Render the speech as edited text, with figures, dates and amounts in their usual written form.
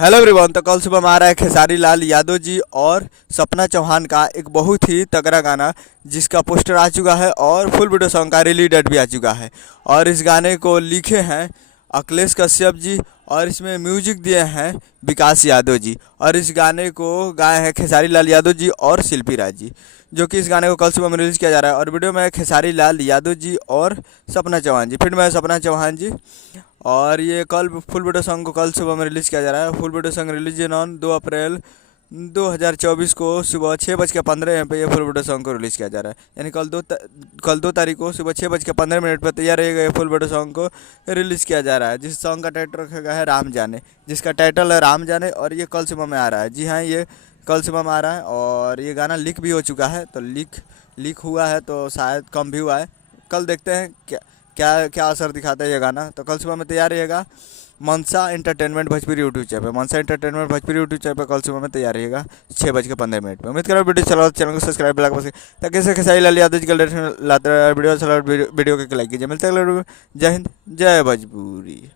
Hello everyone. तो कल सुबह में आ रहा है खेसारी लाल यादव जी और सपना चौहान का एक बहुत ही तगड़ा गाना, जिसका पोस्टर आ चुका है और फुल वीडियो सॉन्ग का रिलीज डेट भी आ चुका है। और इस गाने को लिखे हैं अखिलेश कश्यप जी और इसमें म्यूजिक दिए हैं विकास यादव जी। और इस गाने को गाए हैं खेसारी लाल यादव जी और शिल्पी राज जी, जो कि इस गाने को कल सुबह में रिलीज़ किया जा रहा है। और वीडियो में खेसारी लाल यादव जी और सपना चौहान जी, फिर मैं सपना चौहान जी। और ये कल फुल वीडियो सॉन्ग को कल सुबह में रिलीज़ किया जा रहा है। Full video song release on 2 अप्रैल 2024 को सुबह 6:15 पे ये फुल वीडियो सॉन्ग को रिलीज़ किया जा रहा है। यानी कल 2 तारीख को सुबह 6:15 पर तैयार रहेगा। ये फुल वीडियो सॉन्ग को रिलीज़ किया जा रहा है, जिस सॉन्ग का टाइटल रखा गया है राम जाने, जिसका टाइटल है राम जाने। और ये कल सुबह में आ रहा है। जी हाँ, ये कल सुबह में आ रहा है। और ये गाना लीक भी हो चुका है, तो लीक हुआ है तो शायद कम भी हुआ है। कल देखते हैं क्या क्या क्या असर दिखाता है ये गाना। तो कल सुबह में तैयार रहेगा मनसा एंटरटेनमेंट भोजपुरी यूट्यूब चैनल पे। मनसा एंटरटेनमेंट भोजपुरी यूट्यूब चैनल पे कल सुबह में तैयार रहेगा 6:15 पे। उम्मीद करो वीडियो चला चैनल को सब्सक्राइब बेल आइकन ताकि इसे खेसारी लाल यादव जी का लेटेस्ट लाता वीडियो चला वीडियो को लाइक कीजिए। मिलते हैं अगले वीडियो में। जय हिंद, जय भोजपुरी।